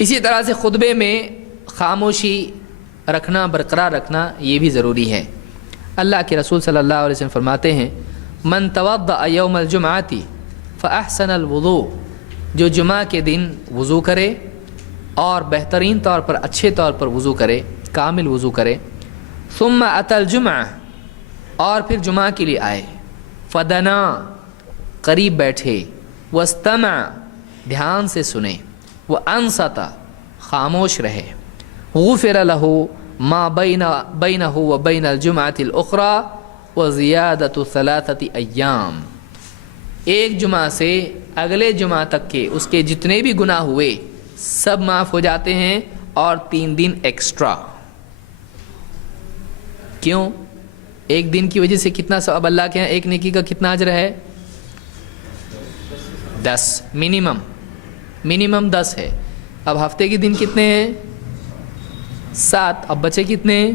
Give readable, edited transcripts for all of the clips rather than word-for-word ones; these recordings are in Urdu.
اسی طرح سے خطبے میں خاموشی رکھنا، برقرار رکھنا یہ بھی ضروری ہے۔ اللہ کے رسول صلی اللہ علیہ وسلم فرماتے ہیں من توضأ یوم الجمعۃ فاحسن الوضوء، جو جمعہ کے دن وضو کرے اور بہترین طور پر، اچھے طور پر وضو کرے، کامل وضو کرے، ثم اتى الجمعہ، اور پھر جمعہ کے لیے آئے، فدنا، قریب بیٹھے، واستمع، دھیان سے سنے، وانصت، خاموش رہے، غفر له ما بینہ وبین الجمعۃ الاخری وزیادۃ 3 ایام، ایک جمعہ سے اگلے جمعہ تک کے اس کے جتنے بھی گناہ ہوئے سب معاف ہو جاتے ہیں، اور 3 دن ایکسٹرا۔ کیوں؟ ایک دن کی وجہ سے کتنا ثواب اللہ کے ہاں؟ ایک نیکی کا کتنا اجر ہے؟ 10، منیمم 10 ہے۔ اب ہفتے کے دن کتنے ہیں؟ 7، اب بچے کتنے ہیں؟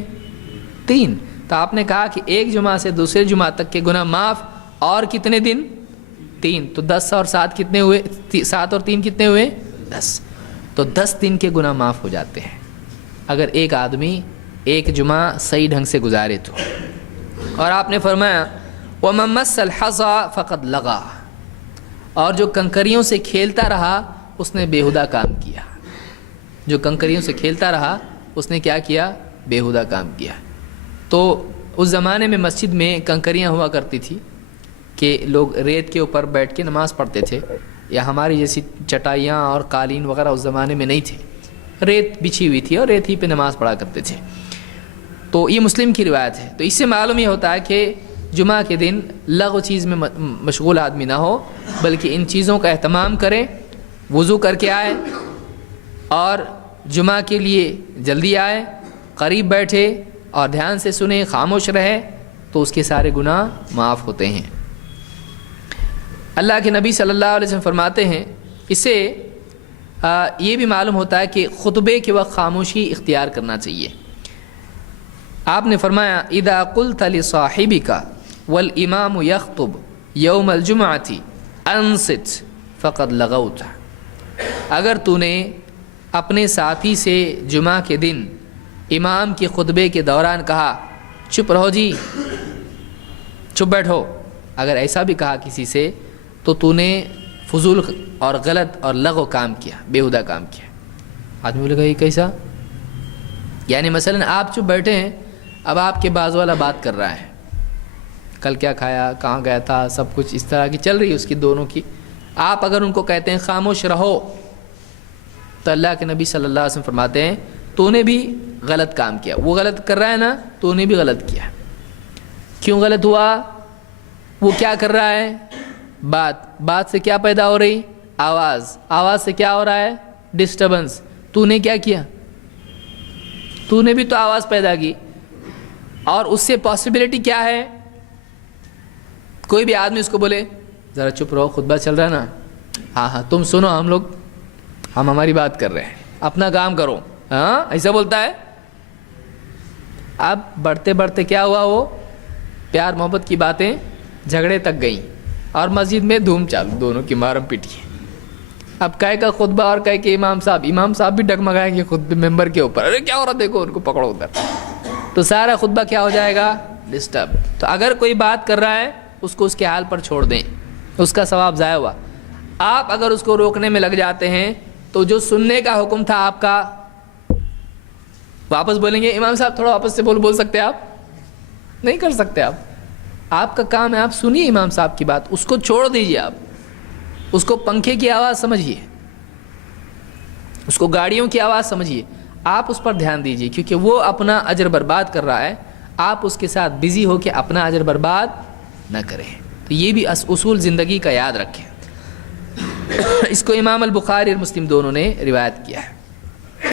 3۔ تو آپ نے کہا کہ ایک جمعہ سے دوسرے جمعہ تک کے گناہ معاف، اور کتنے دن؟ 3۔ تو 10 اور 7 کتنے ہوئے؟ 7 اور 3 کتنے ہوئے؟ 10۔ تو 10 دن کے گناہ معاف ہو جاتے ہیں اگر ایک آدمی ایک جمعہ صحیح ڈھنگ سے گزارے تو۔ اور آپ نے فرمایا وَمَن مَسَّ الْحَصَىٰ فَقَدْ لَغَا، اور جو کنکریوں سے کھیلتا رہا اس نے بیہودہ کام کیا۔ جو کنکریوں سے کھیلتا رہا اس نے کیا کیا؟ بیہودہ کام کیا۔ تو اس زمانے میں مسجد میں کنکریاں ہوا کرتی تھی کہ لوگ ریت کے اوپر بیٹھ کے نماز پڑھتے تھے، یا ہماری جیسی چٹائیاں اور قالین وغیرہ اس زمانے میں نہیں تھے، ریت بچھی ہوئی تھی اور ریت ہی پہ نماز پڑھا کرتے تھے۔ تو یہ مسلم کی روایت ہے۔ تو اس سے معلوم یہ ہوتا ہے کہ جمعہ کے دن لغو چیز میں مشغول آدمی نہ ہو، بلکہ ان چیزوں کا اہتمام کرے، وضو کر کے آئے اور جمعہ کے لیے جلدی آئے، قریب بیٹھے اور دھیان سے سنے، خاموش رہے، تو اس کے سارے گناہ معاف ہوتے ہیں۔ اللہ کے نبی صلی اللہ علیہ وسلم فرماتے ہیں، اس سے یہ بھی معلوم ہوتا ہے کہ خطبے کے وقت خاموشی اختیار کرنا چاہیے۔ آپ نے فرمایا اذا قلت لصاحبک والامام یخطب یوم الجمعۃ انصت فقد لغوت، اگر تو نے اپنے ساتھی سے جمعہ کے دن امام کے خطبے کے دوران کہا چپ رہو جی، چپ بیٹھو، اگر ایسا بھی کہا کسی سے تو نے فضول اور غلط اور لغو کام کیا، بیہودہ کام کیا۔ آدمی بولے گا یہ کیسا؟ یعنی مثلا آپ چپ بیٹھے ہیں، اب آپ کے بازو والا بات کر رہا ہے، کل کیا کھایا، کہاں گیا تھا، سب کچھ اس طرح کی چل رہی ہے اس کی دونوں کی۔ آپ اگر ان کو کہتے ہیں خاموش رہو، تو اللہ کے نبی صلی اللہ علیہ وسلم فرماتے ہیں تو نے بھی غلط کام کیا، وہ غلط کر رہا ہے نا، تو نے بھی غلط کیا۔ کیوں غلط ہوا؟ وہ کیا کر رہا ہے؟ بات سے کیا پیدا ہو رہی؟ آواز سے کیا ہو رہا ہے؟ ڈسٹربنس۔ تو نے کیا کیا؟ تو نے بھی تو آواز پیدا کی، اور اس سے پاسبلٹی کیا ہے؟ کوئی بھی آدمی اس کو بولے ذرا چپ رہو، خطبہ چل رہا ہے نا، ہاں تم سنو، ہم ہماری بات کر رہے ہیں، اپنا کام کرو، ہاں ایسا بولتا ہے۔ اب بڑھتے بڑھتے کیا ہوا؟ وہ پیار محبت کی باتیں جھگڑے تک گئیں، اور مسجد میں دھوم چالو، دونوں کی مارم پیٹی۔ اب کہے کا خطبہ اور کہے کہ امام صاحب بھی ڈگمگائیں گے خطبے ممبر کے اوپر، ارے کیا ہو رہا دیکھو، ان کو پکڑو ادھر، تو سارا خطبہ کیا ہو جائے گا؟ ڈسٹرب۔ تو اگر کوئی بات کر رہا ہے اس کو اس کے حال پر چھوڑ دیں، اس کا ثواب ضائع ہوا۔ آپ اگر اس کو روکنے میں لگ جاتے ہیں تو جو سننے کا حکم تھا آپ کا، واپس بولیں گے امام صاحب تھوڑا واپس سے بول سکتے آپ؟ نہیں کر سکتے آپ کا کام ہے آپ سنیے امام صاحب کی بات، اس کو چھوڑ دیجئے، آپ اس کو پنکھے کی آواز سمجھیے، اس کو گاڑیوں کی آواز سمجھیے، آپ اس پر دھیان دیجئے، کیونکہ وہ اپنا اجر برباد کر رہا ہے، آپ اس کے ساتھ بزی ہو کے اپنا اجر برباد نہ کریں۔ تو یہ بھی اصول زندگی کا یاد رکھیں۔ اس کو امام البخاری اور مسلم دونوں نے روایت کیا ہے۔